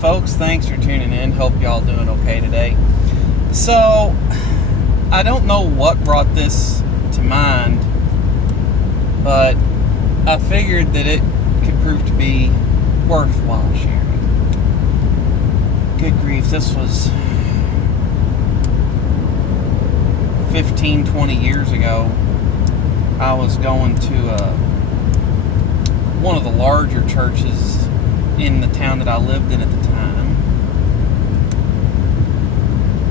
Folks, thanks for tuning in. Hope y'all doing okay today. So, I don't know what brought this to mind, but I figured that it could prove to be worthwhile sharing. Good grief, this was 15, 20 years ago. I was going to one of the larger churches in the town that I lived in at the time,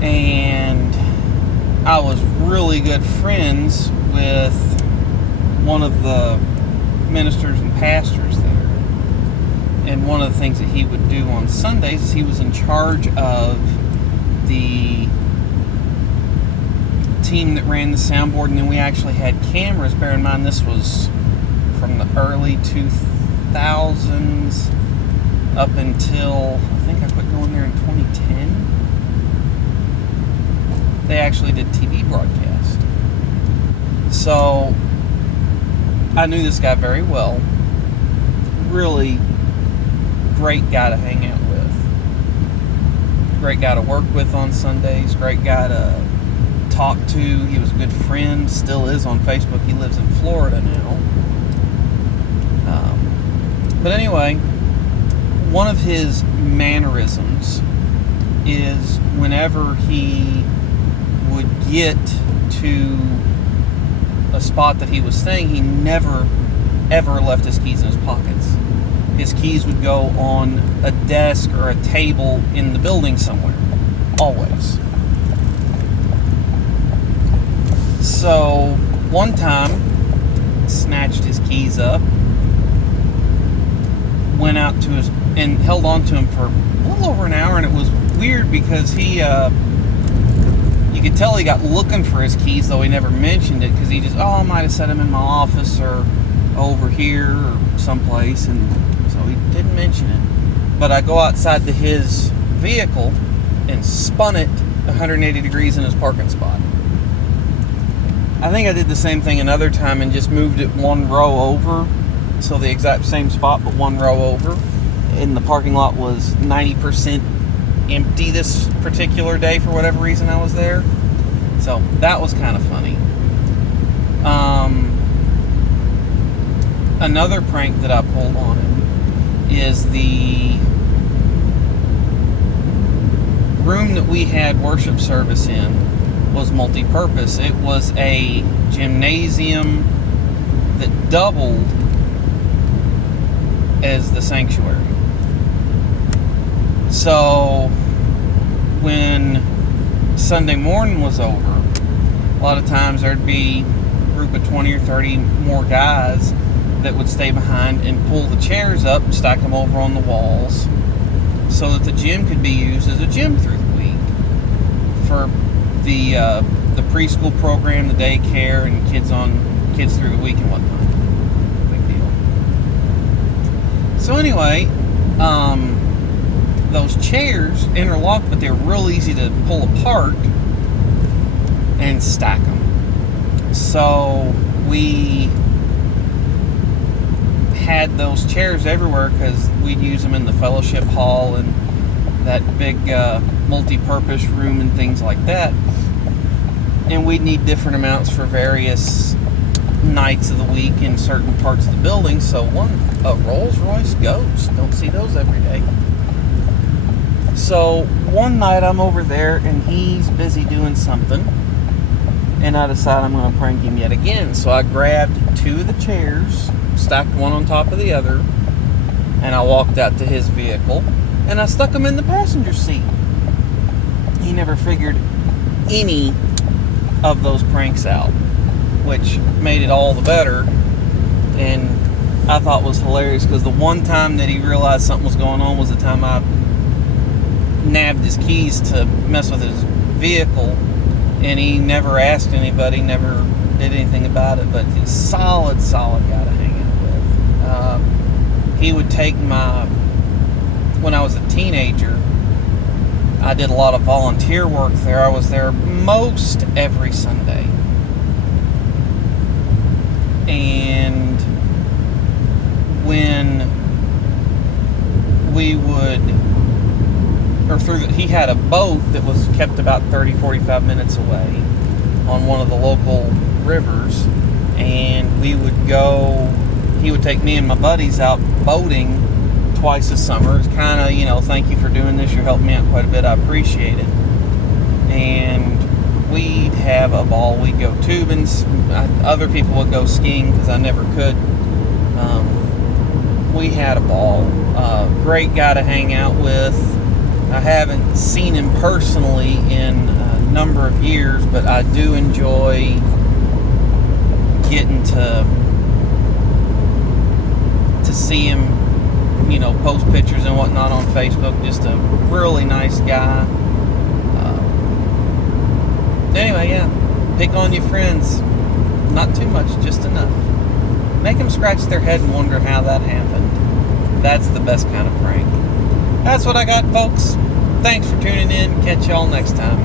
and I was really good friends with one of the ministers and pastors there. And one of the things that he would do on Sundays is he was in charge of the team that ran the soundboard, and then we actually had cameras. Bear in mind, this was from the early 2000s up until, I think I quit going there in 2010. They actually did TV broadcast. So, I knew this guy very well. Really great guy to hang out with. Great guy to work with on Sundays. Great guy to talk to. He was a good friend. Still is on Facebook. He lives in Florida now. But anyway, one of his mannerisms is whenever he would get to a spot that he was staying, he never ever left his keys in his pockets. His keys would go on a desk or a table in the building somewhere. Always. So, one time, snatched his keys up, went out to his, and held on to him for a little over an hour, and it was weird because he, you could tell he got looking for his keys, though he never mentioned it, because he just, I might have set them in my office, or over here, or someplace, and so he didn't mention it. But I go outside to his vehicle, and spun it 180 degrees in his parking spot. I think I did the same thing another time and just moved it one row over, so the exact same spot but one row over, and the parking lot was 90% empty this particular day for whatever reason I was there. So that was kind of funny. Another prank that I pulled on him is the room that we had worship service in was multi-purpose. It was a gymnasium that doubled as the sanctuary. So when Sunday morning was over, a lot of times there'd be a group of 20 or 30 more guys that would stay behind and pull the chairs up and stack them over on the walls so that the gym could be used as a gym through the week for the preschool program, the daycare, and kids through the week and whatnot. Big deal. So anyway, those chairs interlocked, but they're real easy to pull apart and stack them. So we had those chairs everywhere because we'd use them in the fellowship hall and that big multi-purpose room and things like that. And we'd need different amounts for various nights of the week in certain parts of the building. So a Rolls-Royce Ghost, don't see those every day. So one night I'm over there and he's busy doing something, and I decide I'm going to prank him yet again. So I grabbed two of the chairs, stacked one on top of the other, and I walked out to his vehicle and I stuck them in the passenger seat. He never figured any of those pranks out, which made it all the better, and I thought was hilarious because the one time that he realized something was going on was the time I nabbed his keys to mess with his vehicle, and he never asked anybody, never did anything about it. But he's a solid guy to hang out with. He would take when I was a teenager, I did a lot of volunteer work there. I was there most every Sunday. And when we would he had a boat that was kept about 30, 45 minutes away on one of the local rivers, and we would go, he would take me and my buddies out boating twice a summer. It's kind of, thank you for doing this, you're helping me out quite a bit, I appreciate it. And we'd have a ball. We'd go tubing. Other people would go skiing because I never could. We had a ball. Great guy to hang out with. I haven't seen him personally in a number of years, but I do enjoy getting to see him, post pictures and whatnot on Facebook. Just a really nice guy. Anyway, yeah, pick on your friends. Not too much, just enough. Make them scratch their head and wonder how that happened. That's the best kind of prank. That's what I got, folks. Thanks for tuning in. Catch y'all next time.